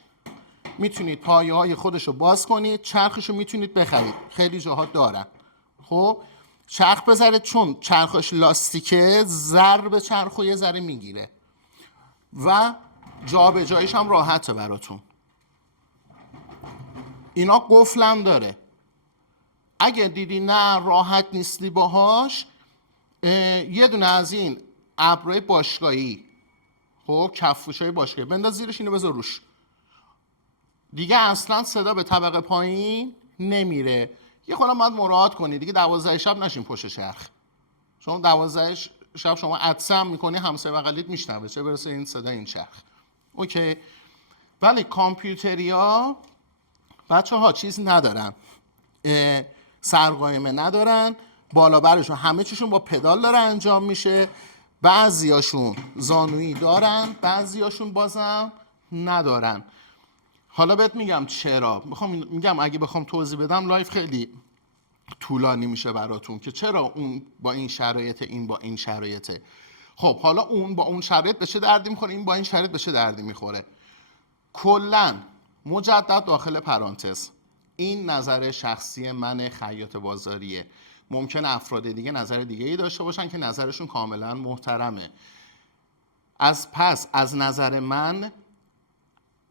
میتونید پایه های خودش رو باز کنید، چرخش رو میتونید بخرید، خیلی جاها دارن. خب چرخ بذارید، چون چرخش لاستیکه ضرب چرخ رو یه ذره میگیره و جابجاییش هم راحته براتون. اینا قفلم داره، اگه دیدی نه راحت نیستی باهاش، یه دونه از این ابرای باشگاهی، خب کفوشای باشگاهی بنداز زیرش، اینو بذار روش، دیگه اصلا صدا به طبقه پایین نمیره. یه خودم باید مراعات کنی دیگه 12 شب نشین پشت چرخ، چون 12 شب شما عطسه میکنی همسایه بغلیت میشنوه، چه برسه این صدا این چرخ. اوکی. ولی کامپیوتریا بچه ها چیز ندارن، سرقایمه ندارن، بالا برشون همه چیشون با پدال داره انجام میشه، بعضیاشون زانویی دارن، بعضیاشون بازم ندارن. حالا بهت میگم چرا، میگم اگه بخوام توضیح بدم لایف خیلی طولانی میشه براتون که چرا اون با این شرایط، این با این شرایطه. خب حالا اون با اون شرایط به چه دردی میخوره، این با این شرایط به چه دردی میخوره. کلاً مجدد داخل پرانتز، این نظر شخصی من خیاط بازاریه، ممکنه افراد دیگه نظر دیگه ای داشته باشن که نظرشون کاملا محترمه. از نظر من،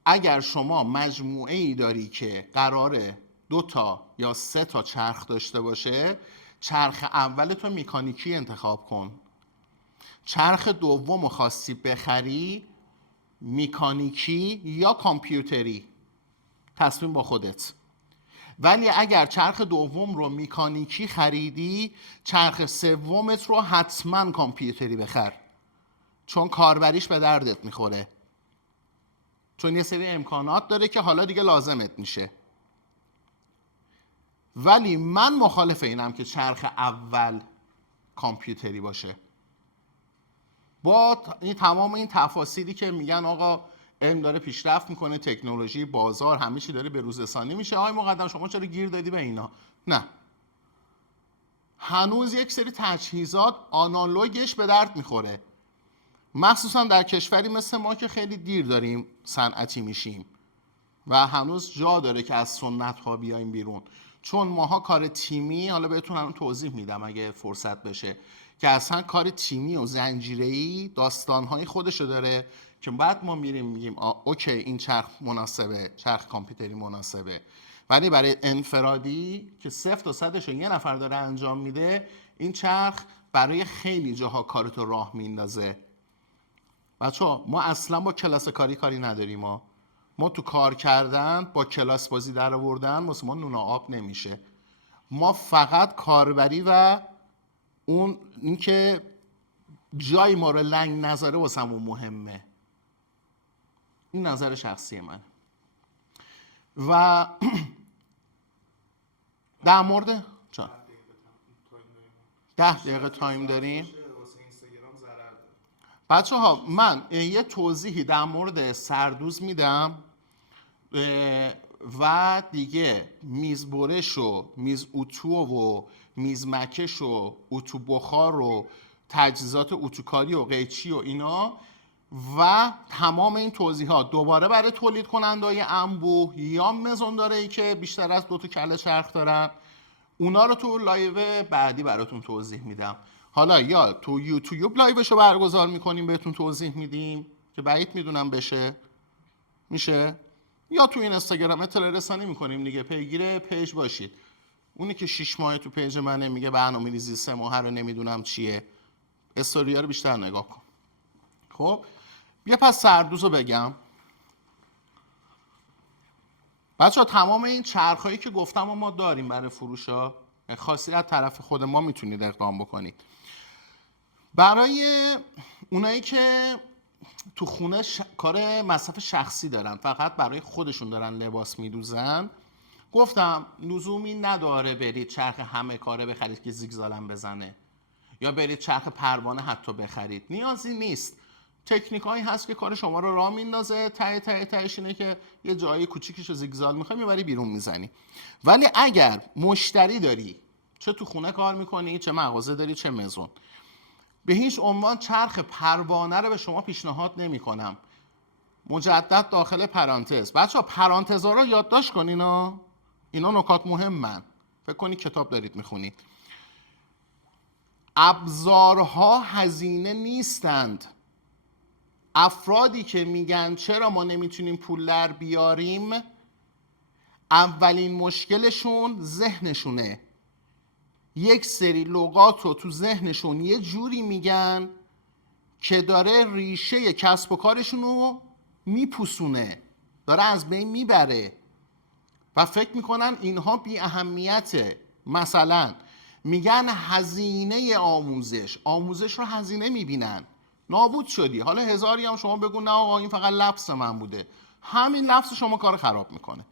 اگر شما مجموعه ای داری که قراره 2 تا یا 3 تا چرخ داشته باشه، چرخ اول تو مکانیکی انتخاب کن، چرخ دوم خواستی بخری مکانیکی یا کامپیوتری، تصمیم با خودت. ولی اگر چرخ دوم رو مکانیکی خریدی، چرخ سومت رو حتما کامپیوتری بخر، چون کاربریش به دردت میخوره، چون یه سری امکانات داره که حالا دیگه لازمت میشه. ولی من مخالف اینم که چرخ اول کامپیوتری باشه، با این تمام این تفاصیلی که میگن آقا علم داره پیشرفت میکنه، تکنولوژی، بازار، همه چی داره به روز رسانی میشه. آقای مقدم شما چرا گیر دادی به اینا؟ نه، هنوز یک سری تجهیزات آنالوگش به درد میخوره، مخصوصا در کشوری مثل ما که خیلی دیر داریم صنعتی میشیم و هنوز جا داره که از سنت ها بیایم بیرون. چون ماها کار تیمی، حالا بهتون هم توضیح میدم اگه فرصت بشه، که اصلا کار تیمی و زنجیره‌ای داستان‌های خودشو داره که بعد ما میریم میگیم اوکی این چرخ مناسبه، چرخ کامپیوتری مناسبه. ولی برای انفرادی که 0 تا 100 یه نفر داره انجام میده، این چرخ برای خیلی جاها کارتو راه میندازه. بچه‌ها ما اصلا با کلاس کاری نداریم، ما تو کار کردن با کلاس بازی در آوردن واسه ما نون آب نمیشه. ما فقط کاربری و اون اینکه جای ما رو لنگ نذاره واسمون مهمه. این نظر شخصی من. و در مورد 10 دقیقه تایم داریم. بچه ها من یه توضیحی در مورد سردوز میدم و دیگه میز برش و میز اتو و میز مکش و اتو بخار و تجهیزات اتوکاری و قیچی و اینا و تمام این توضیحات دوباره برای تولید کننده‌های انبوه یا مزونداره‌ای که بیشتر از 2 تا کله چرخ دارن، اونا رو تو لایو بعدی براتون توضیح میدم. حالا یا تو یوتیوب لایوشو برگزار میکنیم بهتون توضیح میدیم که بعید میدونم بشه، میشه، یا تو این اینستاگرام اطلاع رسانی میکنیم دیگه، پیگیر پیج باشید. اونی که 6 ماه تو پیج منه میگه برنامه‌ریزی 3 ماه رو نمیدونم چیه، استوریا رو بیشتر نگاه کن. خب بیا پس سردوز رو بگم. بچه ها تمام این چرخایی که گفتم ما داریم برای فروش ها، خاصی از طرف خود ما میتونید اقدام بکنید. برای اونایی که تو خونه کار مصرف شخصی دارن، فقط برای خودشون دارن لباس میدوزن، گفتم لزومی نداره برید چرخ همه کاره بخرید که زیگزالم بزنه، یا برید چرخ پروانه حتی بخرید، نیازی نیست. تکنیک هایی هست که کار شما رو راه میندازه، تهش اینه که یه جایی کوچیکشو زیگزال میخوای میبری بیرون میزنی. ولی اگر مشتری داری، چه تو خونه کار میکنی، چه مغازه داری، چه مزون، به هیچ عنوان چرخ پروانه رو به شما پیشنهاد نمیکنم. مجدد داخل پرانتز، بچه‌ها پرانتزها رو یادداشت کنین اینا نکات مهمن، فکر کنید کتاب دارید میخونید. ابزارها هزینه نیستند. افرادی که میگن چرا ما نمیتونیم پول در بیاریم، اولین مشکلشون ذهنشونه. یک سری لغات رو تو ذهنشون یه جوری میگن که داره ریشه کسب و کارشون رو میپوسونه، داره از بین میبره و فکر میکنن اینها بی اهمیته. مثلا میگن هزینه آموزش رو هزینه میبینن. نابود شدی. حالا هزاری هم شما بگو نه آقا این فقط لفظ من بوده، همین لفظ شما کار خراب میکنه.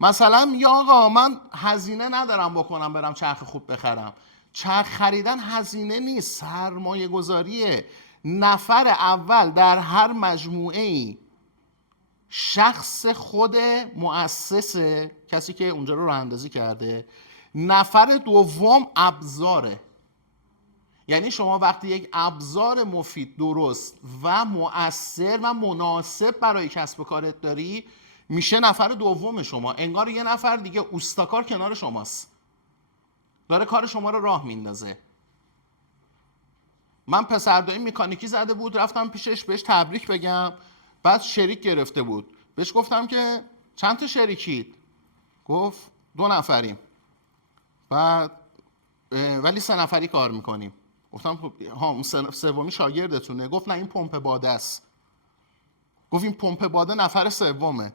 مثلا یا آقا من هزینه ندارم بکنم برم چرخ خوب بخرم. چرخ خریدن هزینه نیست، سرمایه گذاریه. نفر اول در هر مجموعه ای شخص خود مؤسسه، کسی که اونجا رو راه اندازی کرده. نفر دوم ابزاره. یعنی شما وقتی یک ابزار مفید، درست و مؤثر و مناسب برای کسب و کارت داری، میشه نفر دوم شما. انگار یه نفر دیگه اوستاکار کنار شماست، داره کار شما رو راه میندازه. من پسردایی مکانیکی زده بود، رفتم پیشش بهش تبریک بگم، بعد شریک گرفته بود. بهش گفتم که چند تا شریکید؟ گفت 2 نفریم. بعد ولی 3 نفری کار میکنیم. گفتم خب ها سومی شاگردتونه؟ گفت نه این پمپ باده است. گفت این پمپ باده نفر سومه.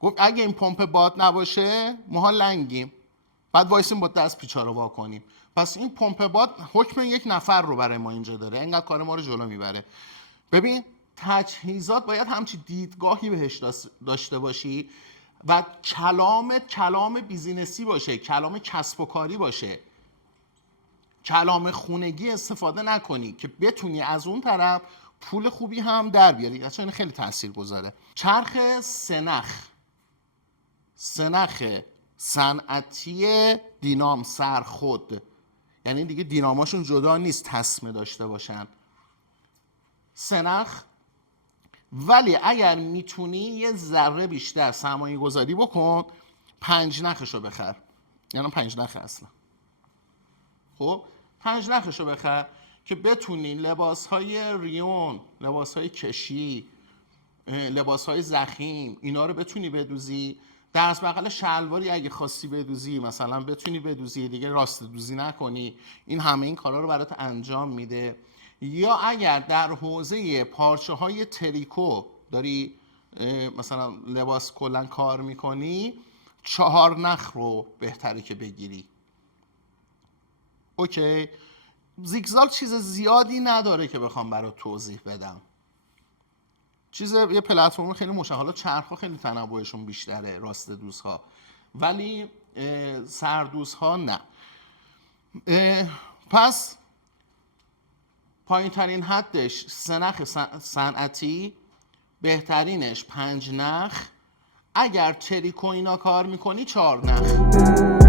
گفت اگه این پمپ باد نباشه ما لنگیم. بعد وایسیم با دست پیچا رو وا کنیم. پس این پمپ باد حکم یک نفر رو برای ما اینجا داره، اینقدر کار ما رو جلو میبره. ببین تجهیزات باید همچی دیدگاهی بهش داشته باشی و کلام بیزینسی باشه، کلام کسب و کاری باشه، کلام خونگی استفاده نکنی که بتونی از اون طرف پول خوبی هم در بیاری. اصلا این خیلی تأثیر گذاره. چرخ سنخ صنعتی دینام سرخود، یعنی دیگه دیناماشون جدا نیست تسمه داشته باشن، سنخ. ولی اگر میتونی یه ذره بیشتر سرمایه گذاری بکن، 5 نخشو بخر. یعنی 5 نخ اصلا. خب 5 نخشو بخر که بتونی لباسهای ریون، لباسهای کشی، لباسهای ضخیم، اینا رو بتونی بدوزی. درس بغل شلواری اگه خواستی بدوزی مثلا بتونی بدوزی، دیگه راست دوزی نکنی. این همه این کارا رو برات انجام میده. یا اگر در حوزه پارچه های تریکو داری مثلا لباس کلا کار میکنی، 4 نخ رو بهتره که بگیری. اوکی. زیگزال چیز زیادی نداره که بخوام برات توضیح بدم. یه پلتفرم خیلی مشخص. حالا چرخ‌ها خیلی تنوعشون بیشتره، راست دوزها، ولی سردوزها نه. پس پایین ترین حدش 3 نخ صنعتی، بهترینش 5 نخ، اگر چریک و اینا کار میکنی 4 نخ.